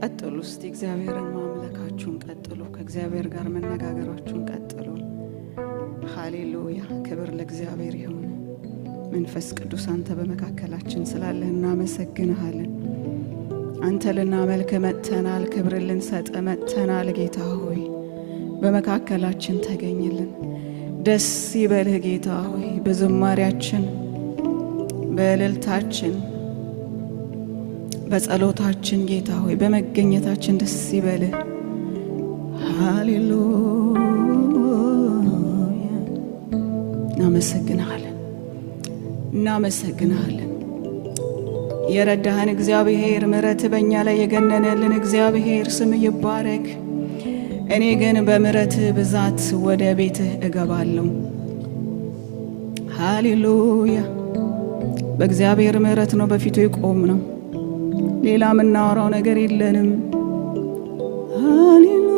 ቀጥሉ እስቲ እግዚአብሔርን ማምለካችሁን ቀጥሉ። ከእግዚአብሔር ጋር መነጋገራችሁን ቀጥሉ። ሃሌሉያ! ክብር ለእግዚአብሔር ይሁን። መንፈስ ቅዱስ አንተ በመካከላችን ስላለህ እናመሰግንሃለን። አንተ ልናመልክ መጥተናል። ክብር ልንሰጥ መጥተናል። ጌታ ሆይ በመካከላችን ተገኝልን። ደስ ይበልህ ጌታ ሆይ በዝማሪያችን፣ በእልልታችን፣ በጸሎታችን ጌታ ሆይ በመገኘታችን ደስ ይበልህ። ሃሌሉያ! እናመሰግንሃለን። የረዳህን እግዚአብሔር፣ ምሕረት በእኛ ላይ የገነነልን እግዚአብሔር ስም ይባረክ። እኔ ግን በምሕረት ብዛት ወደ ቤትህ እገባለሁ። ሃሌሉያ! በእግዚአብሔር ምሕረት ነው በፊቱ ይቆም ነው። ሌላ የምናወራው ነገር የለንም። ሃሌሉያ!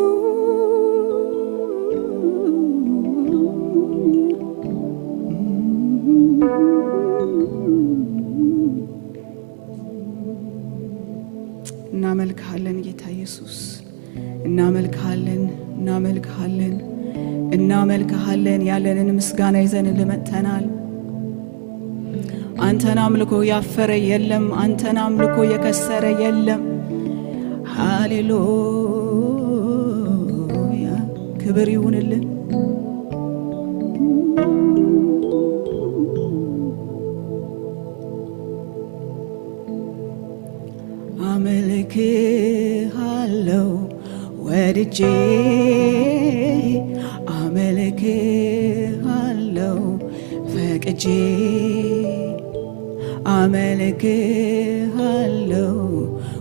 እናመልክሃለን ጌታ ኢየሱስ፣ እናመልክሃለን፣ እናመልክሃለን፣ እናመልክሃለን። ያለንን ምስጋና ይዘን ልመጥተናል። አንተን አምልኮ ያፈረ የለም፣ አንተን አምልኮ የከሰረ የለም። ሃሌሉያ! ክብር ይሁንልን። አመልክሃለሁ ወድጄ፣ አመልክሃለሁ ፈቅጄ፣ አመልክሃለሁ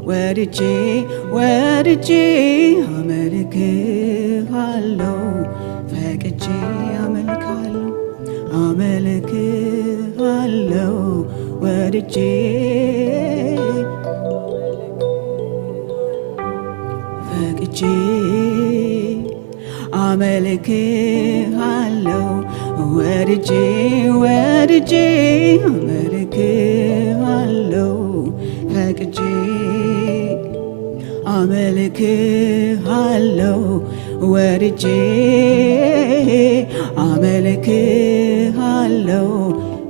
ወድጄ ወድጄ፣ አመልክሃለሁ ፈቅጄ፣ አመልክሃለሁ አመልክሃለሁ ወድጄ ፈቅጄ፣ አመልክሃለሁ ወድጄ ወድጄ፣ አመልክሃለሁ ፈቅጄ፣ አመልክሃለሁ ወድጄ፣ አመልክሃለሁ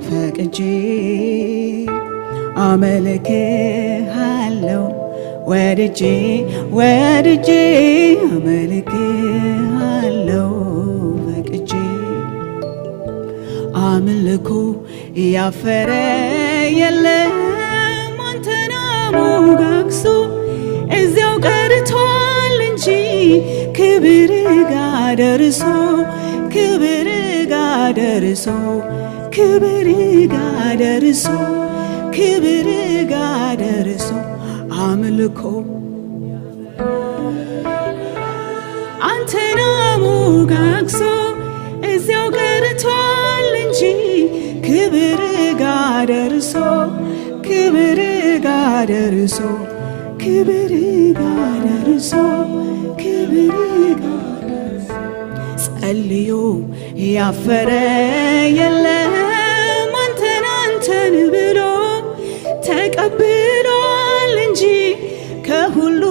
ፈቅጄ፣ አመልክሃለሁ ወድጄ ወድጄ፣ አመልክሃለሁ ፈቅጄ። አምልኮ ያፈረ የለም፣ አንተን አሞጋግሶ እዚያው ቀርቷል እንጂ ክብር ጋር ደርሶ፣ ክብር ጋር ደርሶ፣ ክብር ጋር ደርሶ፣ ክብር ጋር ደርሶ። አምልኮ አንተን አሞጋግሶ እዚያው ቀርቷል እንጂ ክብር ጋር ደርሶ፣ ክብር ጋር ደርሶ፣ ክብር ጋር ደርሶ፣ ክብር ጋር ደርሶ። ጸልዮ ያፈረ የለም፣ አንተን አንተን ብሎ ተቀብሏል እንጂ ከሁሉ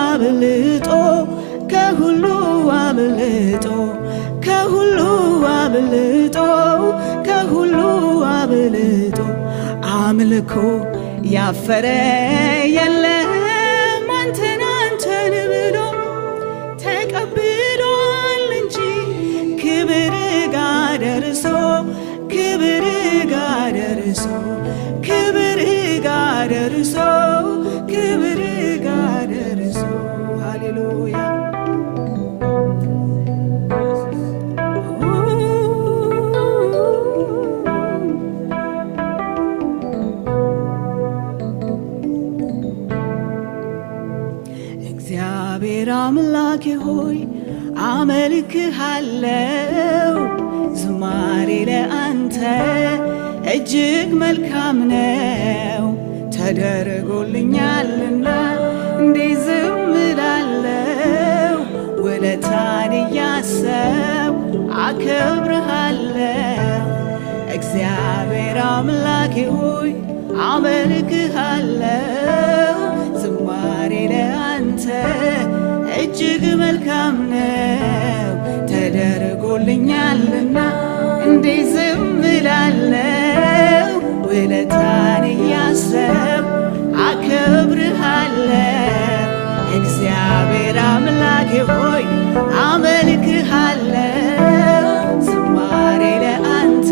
አብልጦ፣ ከሁሉ አብልጦ፣ ከሁሉ አብልጦ፣ ከሁሉ አብልጦ። አምልኮ ያፈረ የለም፣ አንተን አንተን ብሎ ተቀብሏል እንጂ ክብር ጋር ደርሶ፣ ክብር ጋር ደርሶ፣ ክብር ጋር ደርሶ፣ ክብር ጋር ደርሶ። ሃሌሉያ! እግዚአብሔር አምላኬ ሆይ አመልክሃለሁ። ዝማሬ ለአንተ እጅግ መልካም ነው፣ ተደርጎልኛልና እንዴት ዝም እላለሁ? ውለታን እያሰብኩ አከብርሃለሁ። እግዚአብሔር አምላኬ ሆይ አመልክሃለሁ። ዝማሬ ለአንተ እጅግ መልካም ነው ተደርጎልኛልና እንዴት ዝም እላለሁ? ውለታን እያሰብኩ አከብርሃለሁ። እግዚአብሔር አምላኬ ሆይ አመልክሃለሁ። ዝማሬ ለአንተ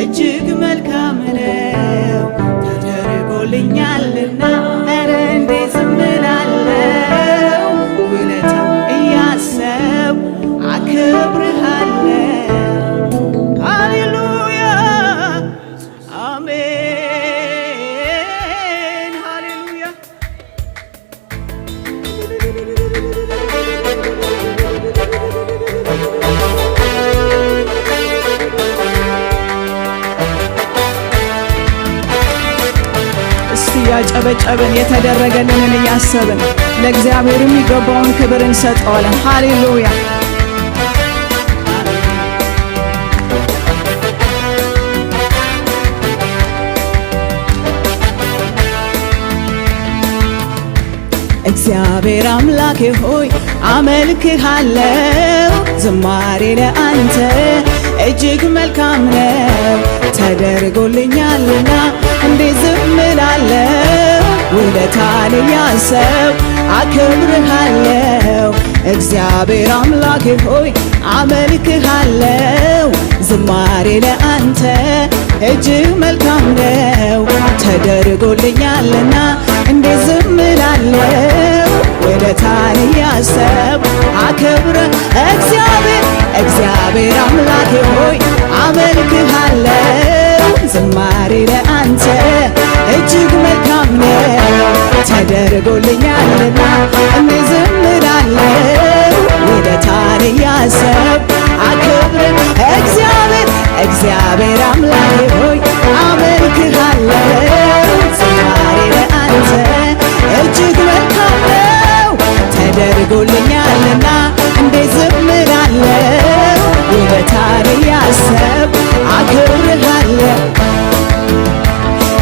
እጅግ መልካም ነው ተደርጎልኛልና ኧረ እንዴት ዝም እላለሁ? ውለታን እያሰብኩ አከብርሃለሁ። ሃሌሉያ አሜን ሃሌሉያ። እስቲ ያጨበጨብን የተደረገልንን እያሰብን ለእግዚአብሔር የሚገባውን ክብር እንሰጠዋለን። ሃሌሉያ እግዚአብሔር አምላኬ ሆይ አመልክሃለሁ። ዝማሬ ለአንተ እጅግ መልካም ነው ተደርጎልኛልና እንዴት ዝም እላለሁ? ውለታን እያሰብኩ አከብርሃለሁ። እግዚአብሔር አምላኬ ሆይ አመልክሃለሁ። ዝማሬ ለአንተ እጅግ መልካም ነው ተደርጎልኛልና እንዴት ዝም እላለሁ? ውለታን እያሰብኩ እግዚአብሔር አምላኬ ሆይ አመልክሃለሁ። ዝማሬ ለአንተ እጅግ መልካም ነው ተደርጎልኛልና እንዴት ዝም እላለሁ? ውለታን እያሰብኩ እግዚአብሔር አምላኬ ሆይ አመልክሃለሁ። ዝማሬ ለአንተ እጅግ መልካም ነው ተደርጎልኛልና እንዴት ዝም እላለሁ? ውለታን እያሰብኩ አከብርሃለሁ።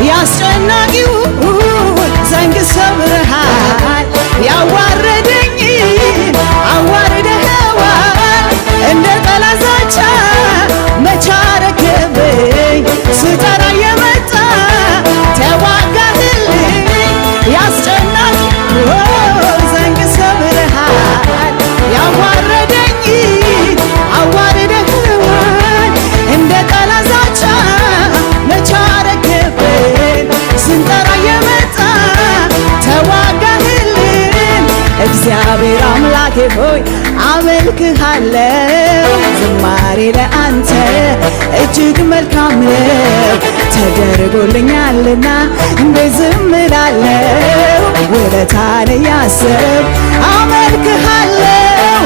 ያስጨናቂው ዘንግ ሰብረሃል፣ ያዋረደኝን አዋርደኸዋል። እንደ ጠላት ዛቻ መች አረክብኝ? ስጠራ የመጣ ተዋጋህልኝ። ያስጨናቂው ዘንግ ሰብረሃል፣ ያዋረደኝን አዋርደኸዋል። እንደ ጠላት ዛቻ መች አረክብኝ? ስንጠራ የመጣ ተዋጋህልን። እግዚአብሔር አምላኬ ሆይ አመልክሃለሁ። ዝማሬ ለአንተ እጅግ መልካም ነው ተደርጎልኛልና እንዴት ዝም እላለሁ? ውለታን እያሰብኩ አመልክሃለሁ።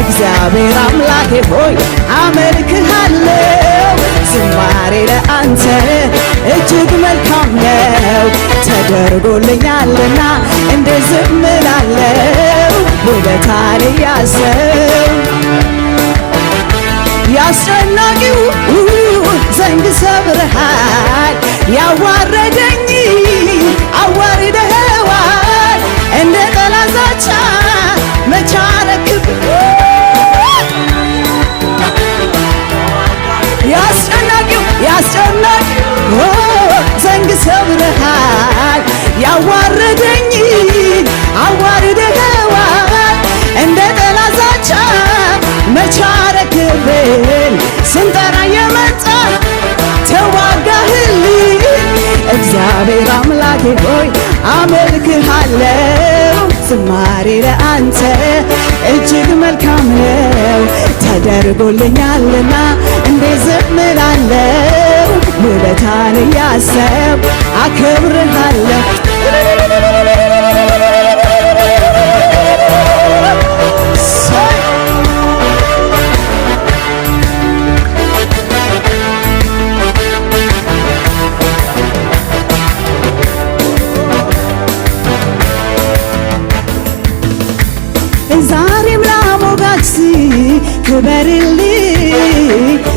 እግዚአብሔር አምላኬ ሆይ አመልክሃለሁ። ዝማሬ ለአንተ እጅግ መልካም ነው ተደርጎልኛልና እንዴት ዝም እላለሁ? ውለታን እያሰብኩ ያስጨናቂው ዘንግ ሰብረሃል፣ ያዋረደኝ አዋርደኸዋል። እንደ ጠላት ዛቻ መች አረክብኝ? ያስጨናቂው ዘንግ ሰብረሃል፣ ያዋረደኝ አዋርደኸዋል። እንደ ጠላት ዛቻ መች አረክብኝ? ስንጠራ የመጣ ተዋጋህልኝ። እግዚአብሔር አምላኬ ሆይ አመልክሃለሁ። ዝማሬ ለአንተ እጅግ መልካም ነው ተደርጎልኛልና እንዴት ዝም እላለሁ? ውለታን እያሰብኩ አከብርሃለሁ። ዛሬም ላሞጋክስ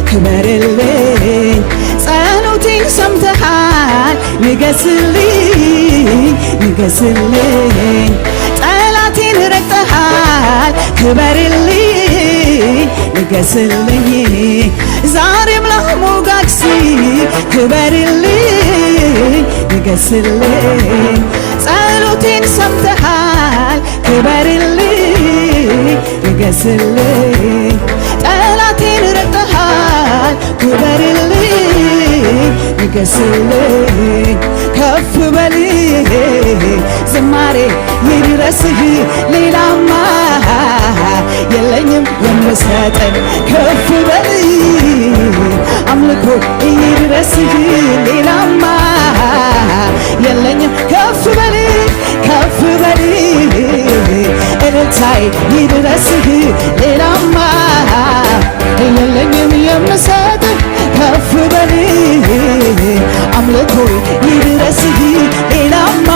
ክበርልኝ፣ ጸሎቴን ሰምተሃል። ንገስልኝ፣ ጠላቴን ረግጠሃል። ክበርልኝ ንገስልኝ ዛሬም ላሞጋግስ ክበርልኝ ንገስልኝ ጸሎቴን ሰምተሃል ክበርልኝ ንገስልኝ ጠላቴን ረግጠሃል ክበርልኝ ንገስልኝ ከፍ በል ዝማሬ ይድረስህ ሌላማ የለኝም የምሰጠን ከፍ በል አምልኮ ይድረስህ ሌላማ የለኝም ከፍ በል እልልታዬ ይድረስህ ሌላማ የለኝም የምሰጠን ከፍ በል አምልኮ ይድረስህ ሌላማ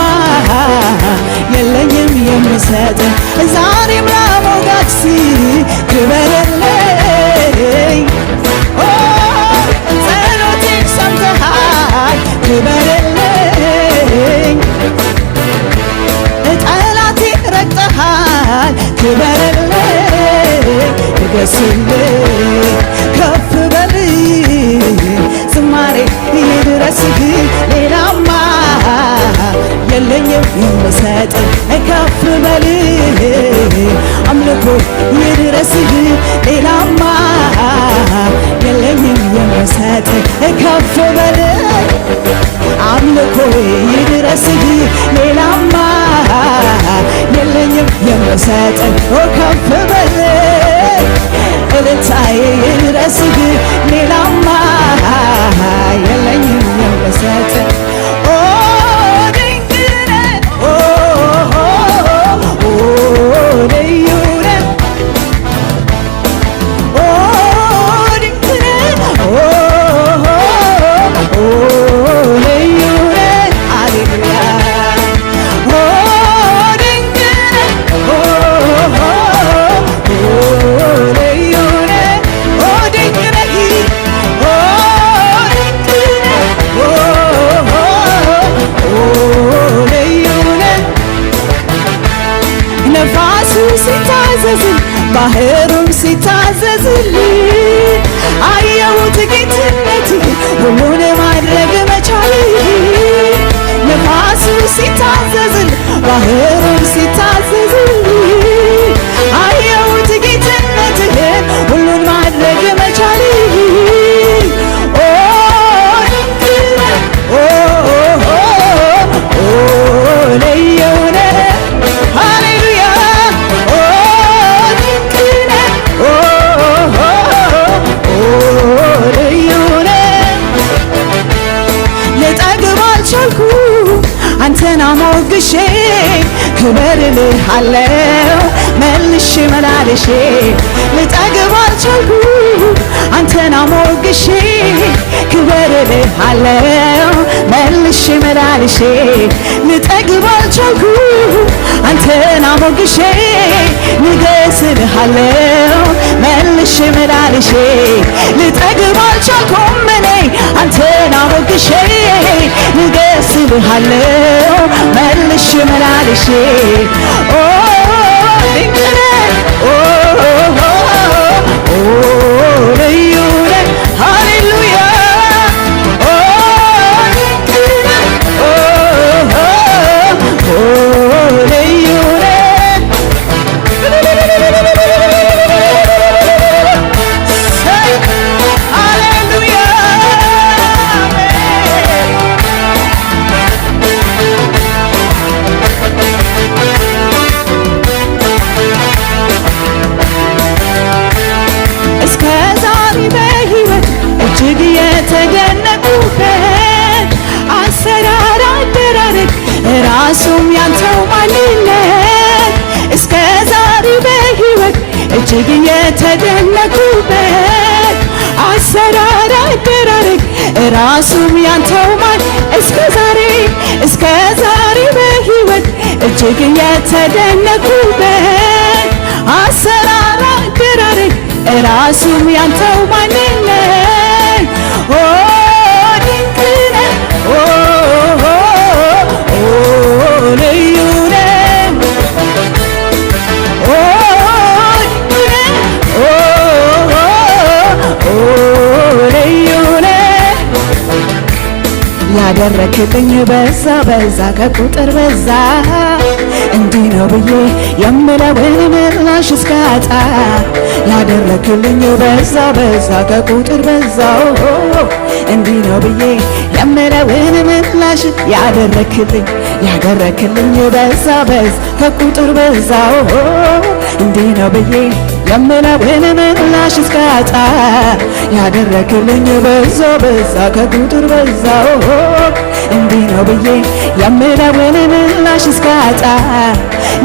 የለኝም የምሰጠን ዛሬም ላሞጋግስ ክበርልኝ ጸሎቴን ሰምተሃል ክበርልኝ ጠላቴን ረግጠሃል ክበርልኝ ንገስልኝ ከፍ በል ዝማሬ ይድረስህ ሌላማ የለኝም የምሰጥህ ከፍ በል አምልኮ ይድረስህ ሌላማ የለኝም የምሰጥህ ከፍ በል አምልኮ ይድረስህ ሌላማ የለኝም የምሰጥህ ከፍ በል እልልታዬ ይድረስህ ሌላማ የለኝም የምሰጥህ ባህሩም ሲታዘዝልኝ አየሁት ጌትነትህ ሁሉን ማድረግ መቻልህ ነፋሱ ሲታዘዝልኝ ባህሩም ሲታዘዝልኝ አየሁት ጌትነትህን ሁሉን ማድረግ መቻልህ አንተን አሞግሼ ክበርልሃለው መልሼ መላልሼ ልጠግብ አልቻልኩም አንተን አሞግሼ ክበርልሃለው መልሼ መላልሼ ልጠግብ አልቻልኩም አንተን አሞግሼ ንገስልሃለው መልሼ መላልሼ ልጠግብ አልቻልኩም እኔ አንተን አሞግሼ ንገስልሃለው መልሼ መላልሼ ድንቅ ነህ ልዩ ነህ ሃሌሉያ ድንቅ ነህ ልዩ ነህ ሃሌሉያ እጅግ የተደነቁበት አሰራር አደራረግ ራሱም ያንተው ማንነት እስከ ዛሬ በሕይወት እጅግ የተደነቁበት አሰራር አደራረግ ራሱም ያንተው ማን እስከ ዛሬ በሕይወት እጅግ የተደነቁበት አሰራር አደራረግ ራሱም ያንተው ማንነት ድንቅ ነህ ልዩ ነህ ያደረክልኝ በዛ በዛ ከቁጥር በዛ እንዲህ ነው ብዬ የምለውን ምላሽ እስካጣ ያደረክልኝ በዛ በዛ ከቁጥር በዛ እንዲህ ነው ብዬ የምለውን ምላሽ ያደረክልኝ በዛ በዛ ከቁጥር በዛ እንዲህ ነው ብዬ የምለውን ምላሽ እስካጣ ያደረክልኝ በዛ በዛ ከቁጥር በዛ እንዲህ ነው ብዬ የምለውን ምላሽ እስካጣ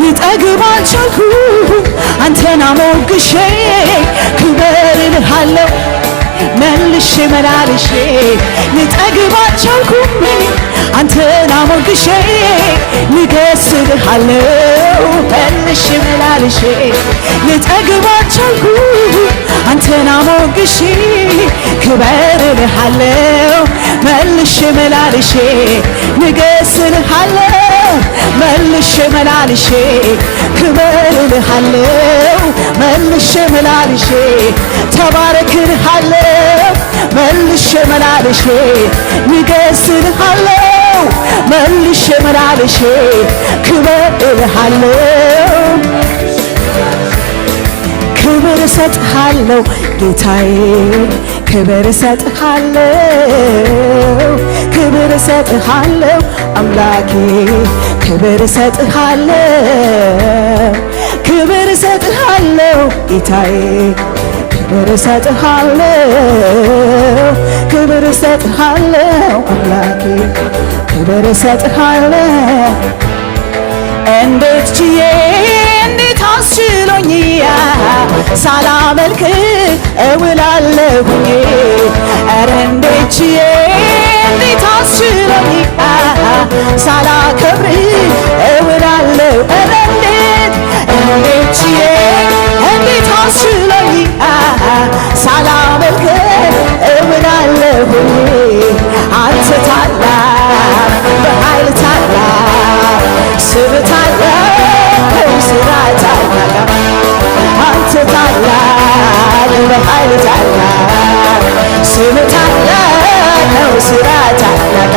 ልጠግብ አልቻልኩም አንተን አሞግሼ ክበር እልሃለሁ መልሼ መላልሼ ልጠግብ አልቻልኩም አንተን አሞግሼ ንገስ እልሃለሁ መልሼ መላልሼ ልጠግብ አልቻልኩም አንተን አሞግሼ ክበር እልሃለሁ መልሼ መላልሼ ንገስ እልሃለሁ መልሼ መላልሼ ክበር እልሃለሁ መልሼ መላልሼ ተባረክ እልሃለሁ መልሼ መላልሼ ንገስ እልሃለሁ መልሼ መላልሼ ክበር እልሃለሁ ክብር እሰጥሃለሁ ጌታዬ ክብር እሰጥሃለሁ ክብር እሰጥሃለሁ አምላኬ ክብር እሰጥሃለሁ ክብር እሰጥሃለሁ ጌታዬ ክብር እሰጥሃለሁ ክብር እሰጥሃለሁ አምላኬ ክብር እሰጥሃለሁ እንዴት ችዬ እንዴት አስችሎኝ ሳላመልክ እውላለሁኝ ኧረ እንዴት ችዬ እንዴት አስችሎኝ ሳላከብር እውላለሁ ኧረ እንዴት ችዬ እንዴት አስችሎኝ ሳላመልክ እውላለሁኝ አንተ ታላቅ በኃይል ታላቅ ስም ታላቅ ስራ ታላቅ አንተ ታላቅ በኃይል ታላቅ ስም ታላቅ ስራ ታላቅ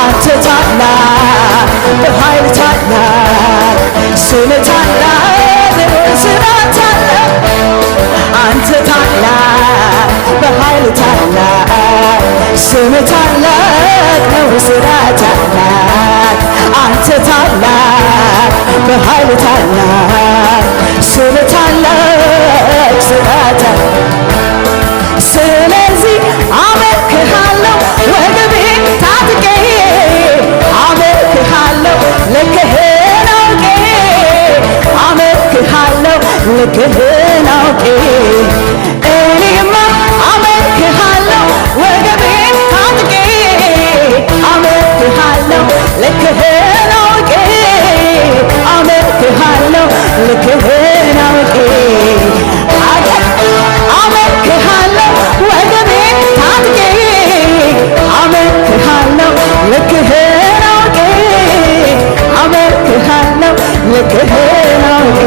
አንተ ታላቅ በኃይል ታላቅ ስም ታላቅ ስራ ታላቅ አንተ ታላቅ በኃይል ታላቅ ስም ታላቅ ነው ስራ ታላቅ አንተ ታላቅ በኃይል ታላቅ ስም ታላቅ ስራ ታላቅ ስለዚህ አመልክሃለሁ ወገቤን ታጥቄ አመልክሃለሁ ልክህን አውቄ አመልክሃለሁ ልክህን አውቄ እኔማ አመልክሃለሁ ወገቤን ታጥቄ አመልክሃለሁ ልክህን አውቄ አመልክሃለሁ ልክህን አውቄ አመልክሃለሁ ወገቤን ታጥቄ አመልክሃለሁ ልክህን አውቄ አመልክሃለሁ ልክህን አውቄ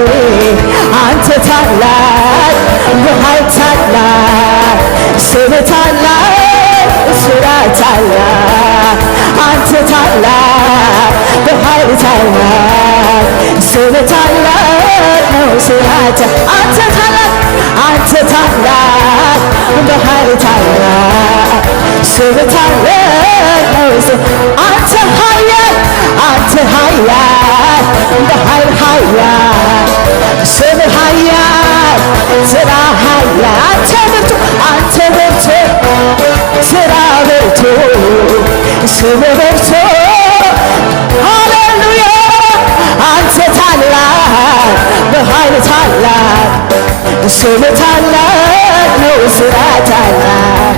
አንተ ታላቅ በኃይል ታላቅ ስም ታላቅ ስራ ታላቅ አንተ ታላቅ በኃይል ታላቅ ስም ታላቅ ነው ስራ አንተ ታላቅ በኃይል ታላቅ ስም ታላቅ ነው አንተ ኃያል በኃይል ኃያል ስም ኃያል ስራ ኃያል አንተ ብርቱ ስራ ብርቱ ስም ብርቱ ሃሌሉያ አንተ ታላቅ በኃይል ታላቅ ስም ታላቅ ነው ስራ ታላቅ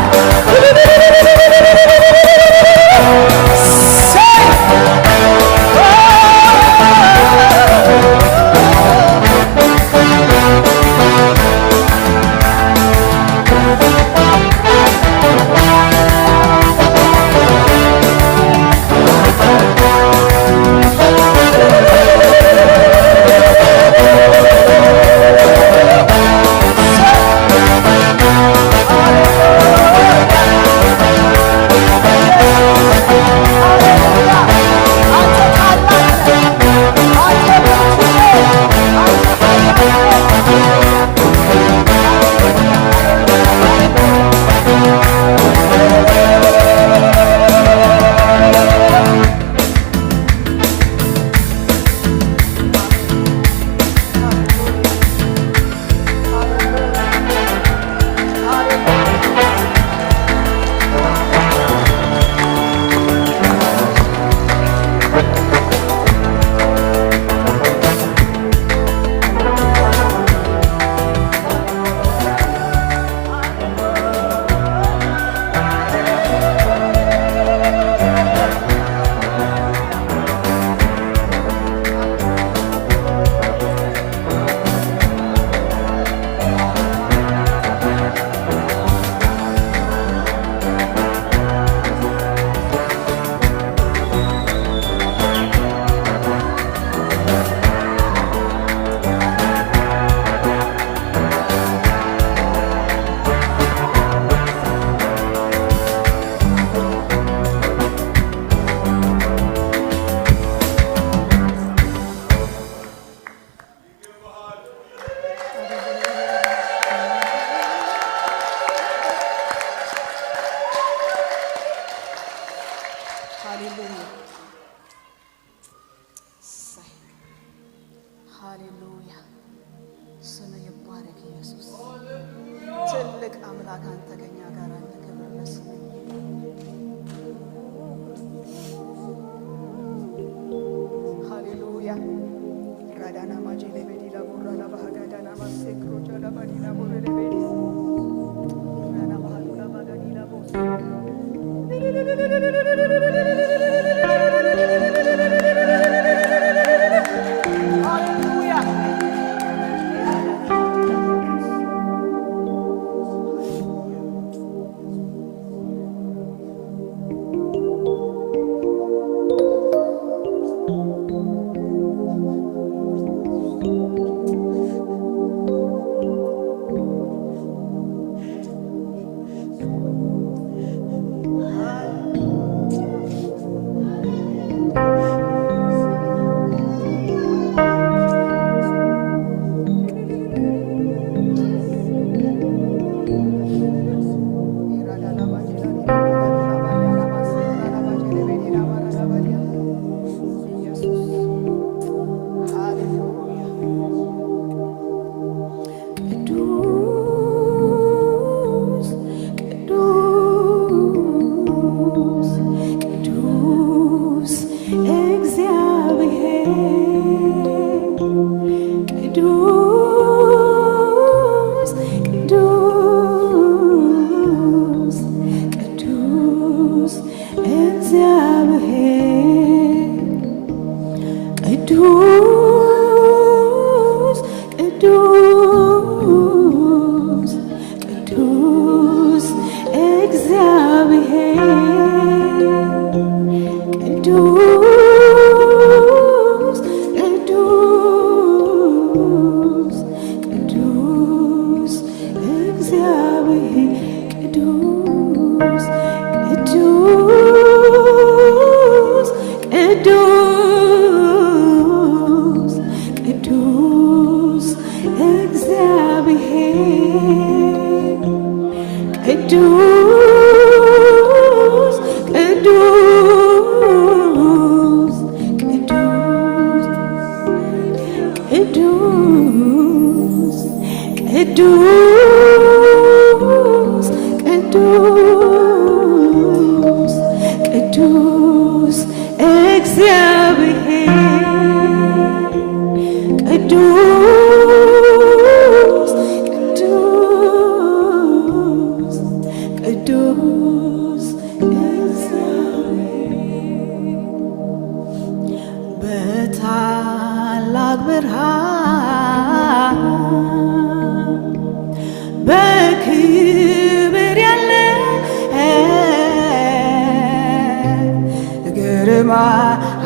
ሃሌሉያ ስም ይባረክ ኢየሱስ። ትልቅ አምላክ አንተ ከኛ ጋር አለ። ክብር ለስም ሃሌሉያ ራዳና ማጂሌ ቤዲላ ቦራላ ባጋዳና ማሴክሮ ጃላ ባዲና ቦረለ ቤዲ ራና ባሃሉላ ባጋዲላ ቦስ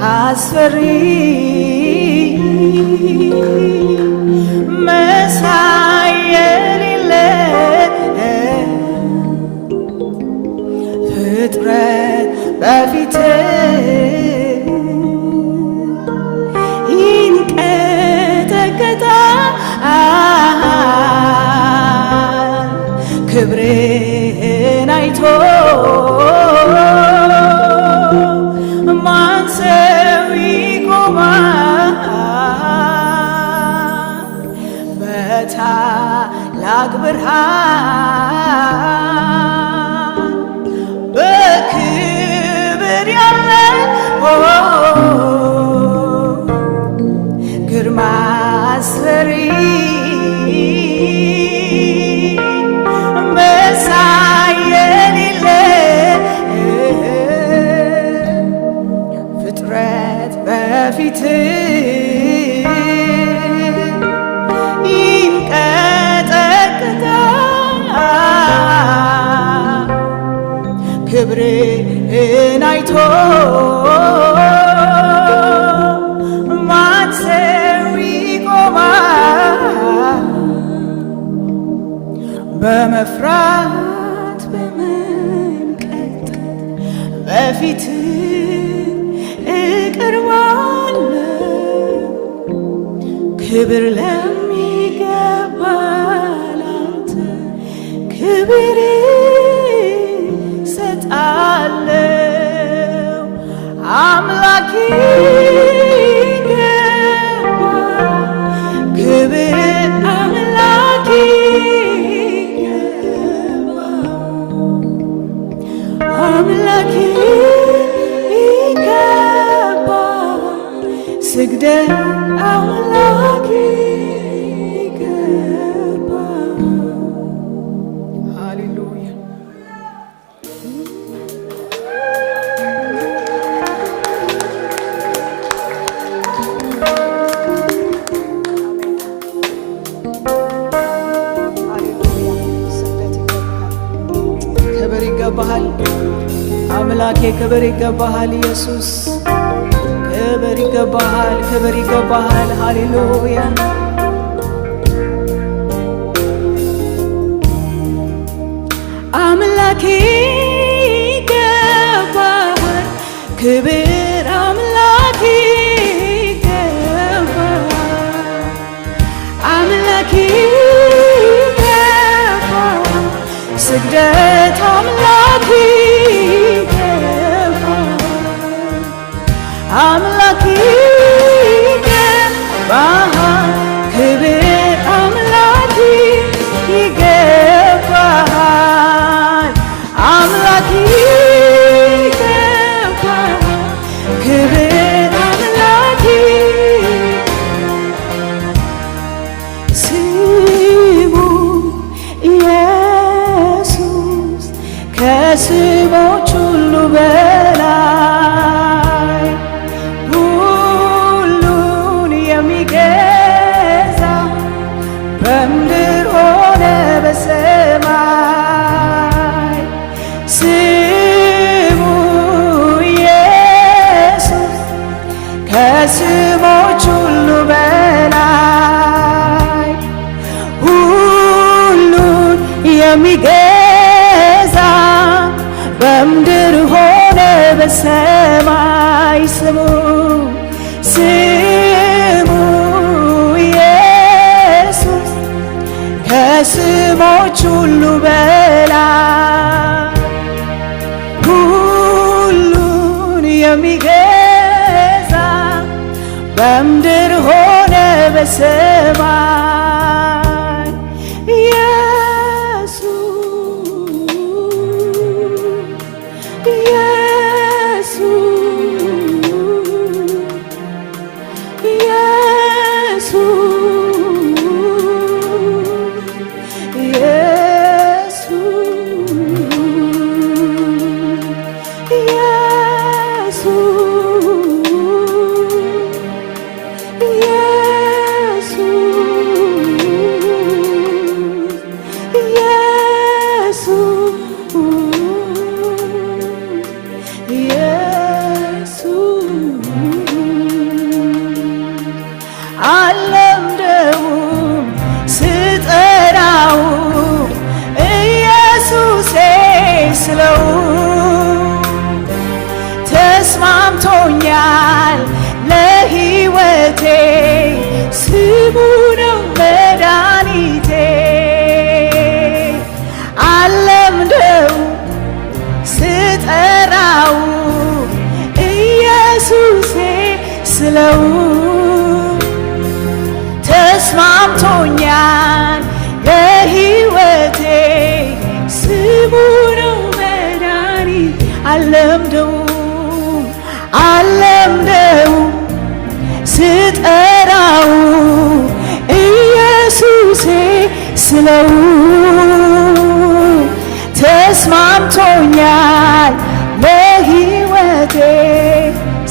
አስፈሪ መሳይ የሌለ ፍጥረት በፊት ይንቀጠቀጣል ክብርህን አይቶ በታላቅ ብርሃን በክብር ያለ ግርማ አስፈሪ መሳይ የሌለ ፍጥረት በፊት ክብርህን አይቶ ማን ሰው ይቆማል? በመፍራት በመንቀጥቀጥ በፊት እቀርባለሁ ክብር ለሚገባ ላንተ ክብር አምላኬ ገባ አምላኬ ይገባል። ሃሌሉያ ይገባሃል አምላኬ፣ ክብር ይገባሃል ኢየሱስ፣ ክብር ይገባሃል፣ ክብር ይገባሃል። ሃሌሉያ አምላኬ ይገባሃል ክብር፣ አምላኬ ይገባሃል፣ አምላኬ ይገባሃል ስግደት አምላኬ ይገባሃል፣ አምላኬ ይገባሃል ክብር፣ አምላኬ ይገባሃል፣ አምላኬ ይገባሃል ክብር፣ አምላኬ ስሙ ኢየሱስ ከስሞች ሁሉ በላይ ሁሉን የሚገዛ በምድር ሆነ በሰማይ ስሙ ኢየሱስ ከስሞች ሁሉ በላይ ሁሉን የሚገዛ በምድር ሆነ በሰማይ ስሙ ስሙ ኢየሱስ ከስሞች ሁሉ በላይ ሁሉን የሚገዛ በምድር ሆነ በሰማይ ኢየሱስ አለምደውም ስጠራው ኢየሱሴ ስለው ተስማምቶኛል ለሕይወቴ ስሙ ነው መድኃኒቴ አለምደው ስጠራው ኢየሱሴ ስለው ተስማምቶኛል ለሕይወቴ ስሙ ነው መድኃኒት አለምደውም ስጠራው ኢየሱሴ ስለው ተስማምቶኛል ለሕይወቴ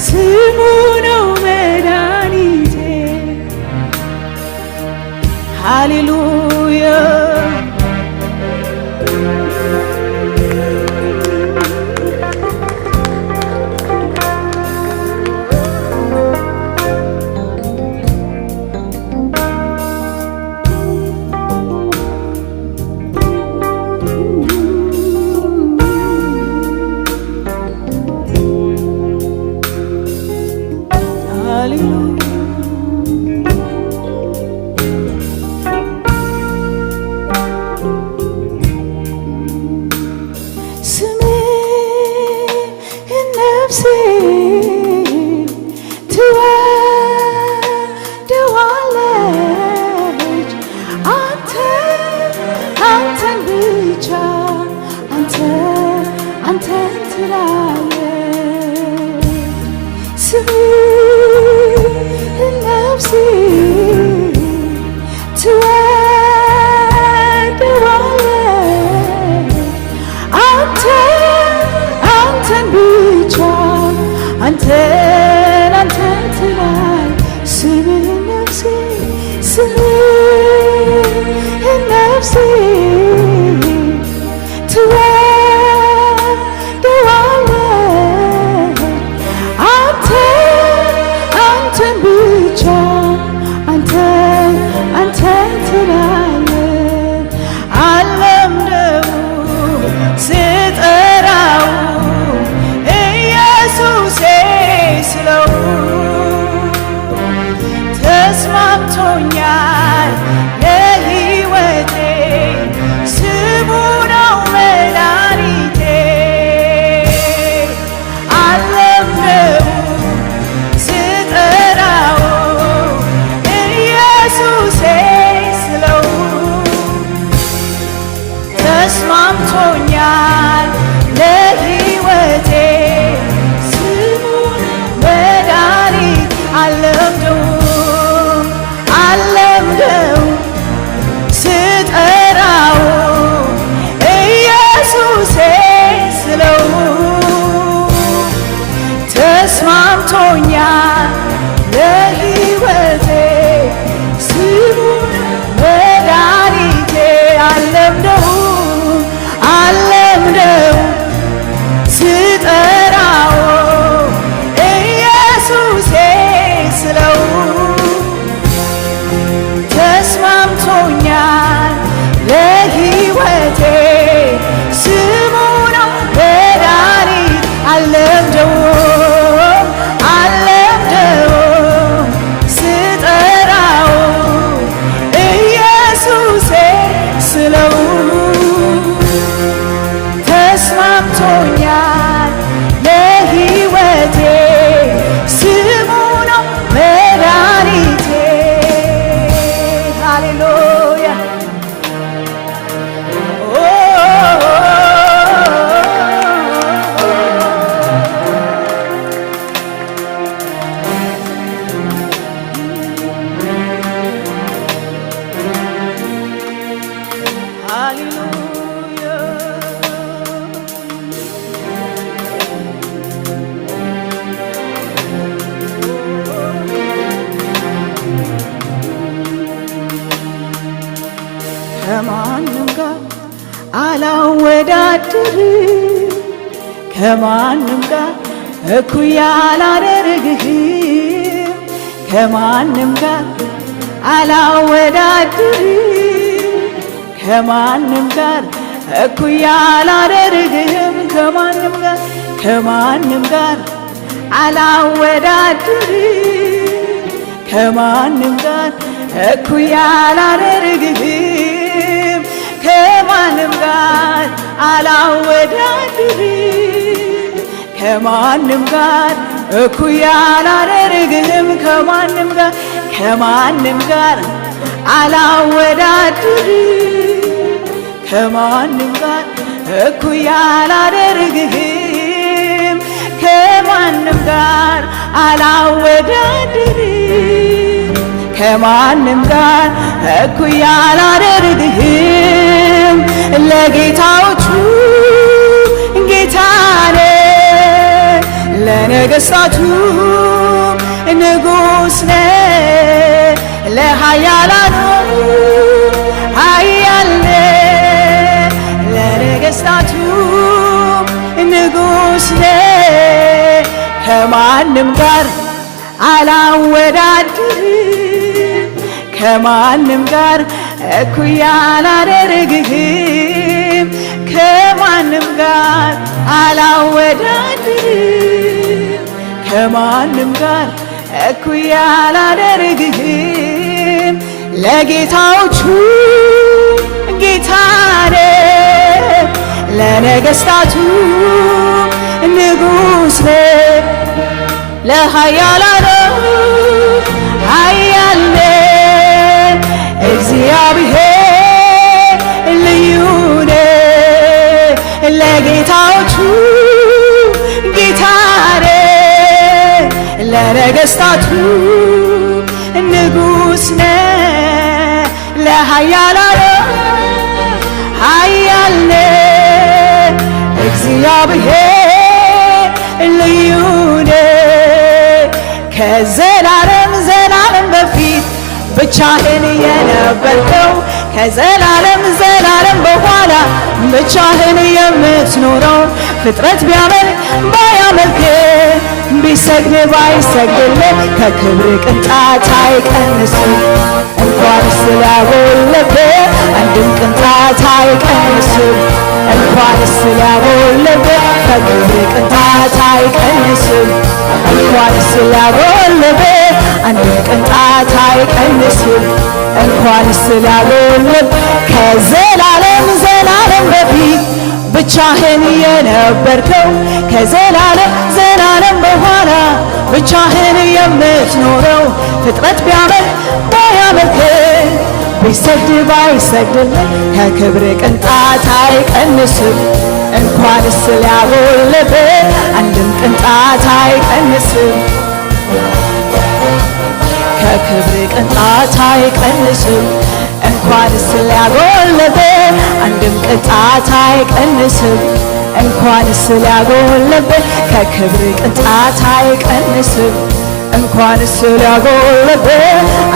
ስሙ ነው መድኃኒቴ ሃሌሉያ ተስማምቶኛል ለሕይወቴ ስሙ ነው መድኃኒቴ አለምነው ስጠራው ኢየሱሴ ስለው ተስማምቶኛል ለሕይወቴ ስሙ መድኃኒት አለምነው ስጠራው ኢየሱሴ ስለው ተስማምቶኛል ለሕይወቴ ስሙ መድኃኒቴ አለምደው ስጠራው ኢየሱሴ ስለው ተስማምቶኛል ለሕይወቴ ስሙ ነው መድኃኒት አለምደው ስጠራው ኢየሱሴ ስለው ተስማምቶኛል ለሕይወቴ ስሙ ነው መድኃኒቴ ሃሌሉያ ከማንም ጋር አላወዳድርም ከማንም ጋር እኩያ አላደርግህም ከማንም ጋር አላወዳድርም ከማንም ጋር እኩያ አላደርግህም ከማንም ጋር አላወዳድርም ከማንም ጋር እኩያ አላደርግህም ከማንም ጋር አላወዳድርም ከማንም ጋር እኩያ አላደርግህም ከማንም ጋር አላወዳድርም ከማንም ጋር እኩያ አላደርግህም ከማንም ጋር አላወዳድርም ከማንም ጋር እኩያ አላደርግህም ለጌታዎቹ ጌታ ነህ ለነገሥታቱ ንጉሥ ነህ ለኃያላኑ ኃያል ነህ ለነገሥታቱ ንጉሥ ነህ ከማንም ጋር አላወዳድርም ከማንም ጋር እኩያ አላደርግህም ከማንም ጋር አላወዳድርም ከማንም ጋር እኩያ አላደርግህም ለጌታዎቹ ጌታ ነህ ለነገሥታቱ ንጉሥ ነህ ለኃያላኑ ኃያል ነህ እግዚአብሔር ልዩ ነህ ለጌታዎቹ ጌታ ነህ ለነገሥታቱ ንጉሥ ነህ ለኃያላኑ ኃያል ነህ እግዚአብሔር ልዩ ነህ ከዘላለም ዘላለም በፊት ብቻህን የነበርከው ከዘላለም ዘላለም በኋላ ብቻህን የምትኖረው ፍጥረት ቢያመልክ ባያመልክ ቢሰግድ ባይሰግድልህ ከክብር ቅንጣት አይቀንስም እንኳን ስላጎለብህ አንድም ቅንጣት አይቀንስም እንኳን ስላጎለብህ ከክብር ቅንጣት አይቀንስም እንኳን ስላጎለብህ አንድም ቅንጣት አይቀንስም እንኳንስ ሊያጎልብ ከዘላለም ዘላለም በፊት ብቻህን የነበርከው ከዘላለም ዘላለም በኋላ ብቻህን የምትኖረው ፍጥረት ቢያመልክ ባያመልክ ቢሰግድ ባይሰግድልህ ከክብር ቅንጣት አይቀንስም እንኳንስ ሊያጎልብ አንድም ቅንጣት አይቀንስም ከክብር ቅንጣት አይቀንስም እንኳንስ ሊያጎልብ አንድም ቅንጣት አይቀንስም እንኳንስ ሊያጎልብ ከክብር ቅንጣት አይቀንስም እንኳንስ ሊያጎልብ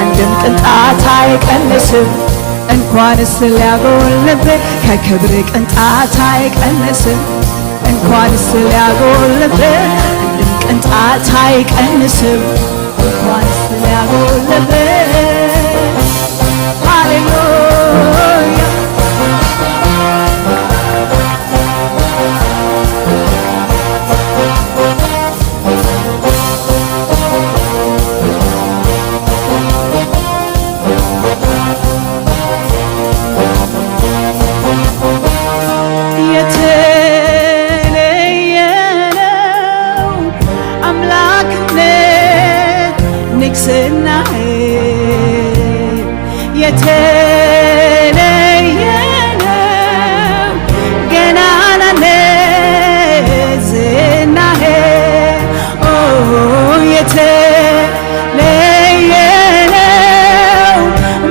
አንድም ቅንጣት አይቀንስም እንኳንስ ሊያጎልብ ከክብር ቅንጣት አይቀንስም እንኳንስ ሊያጎልብ አንድም ቅንጣት አይቀንስም እንኳንስ ሊያጎልብ ሃሌሉያ የተለየ ነው ገናናነት ዝናህ የተለየ ነው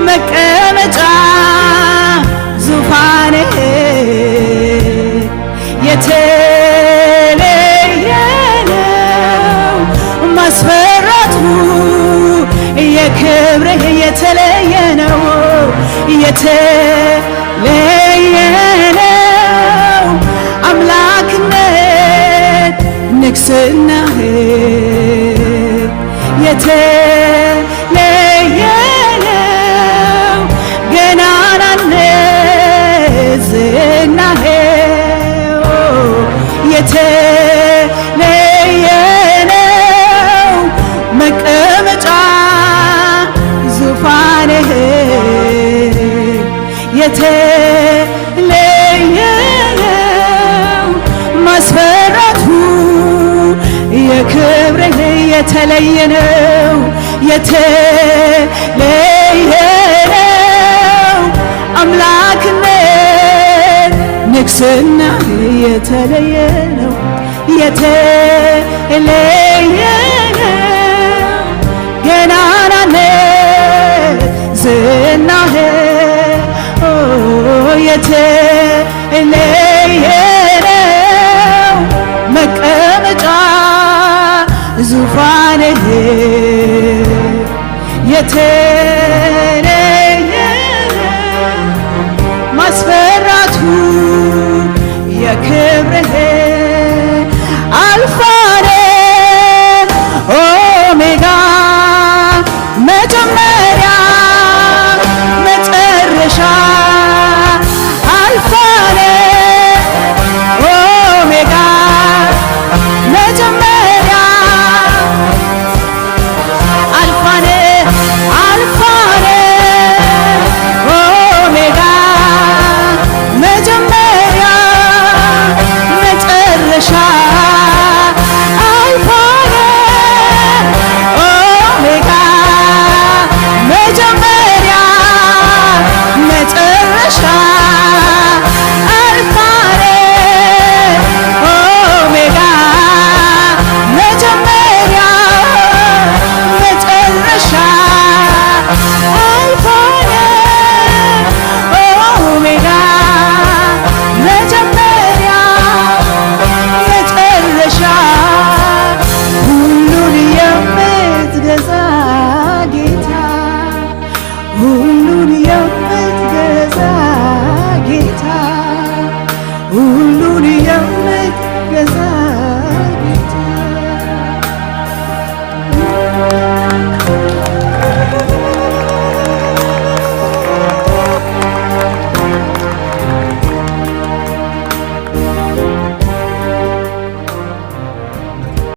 መቀመጫ ዙፋንህ የተለየ ነው ማስፈራቱ የክብርህ የተለየ ነው የተለየ ነው አምላክነት ንግስናህ የተለየ ነው ገናናነት ዝናህ የተለየ ነው መቀመጫ ዙፋንህ የተለየ ነው ማስፈራቱ የክብርህ የተለየ ነው የተለየ ነው አምላክነት ንግስናህ የተለየ ነው የተለየ ነው ገናናነት ዝናህ የተለየ ነው መቀመጫ ዙፋንህ የተለየ ነው ማስፈራቱ የክብርህ አልፋ ኦሜጋ መጀመሪያ መጨረሻ አልፋ ኦሜጋ መጀመሪያ አልፋ ኦሜጋ መጀመሪያ መጨረሻ ሁሉን የምትገዛ ጌታ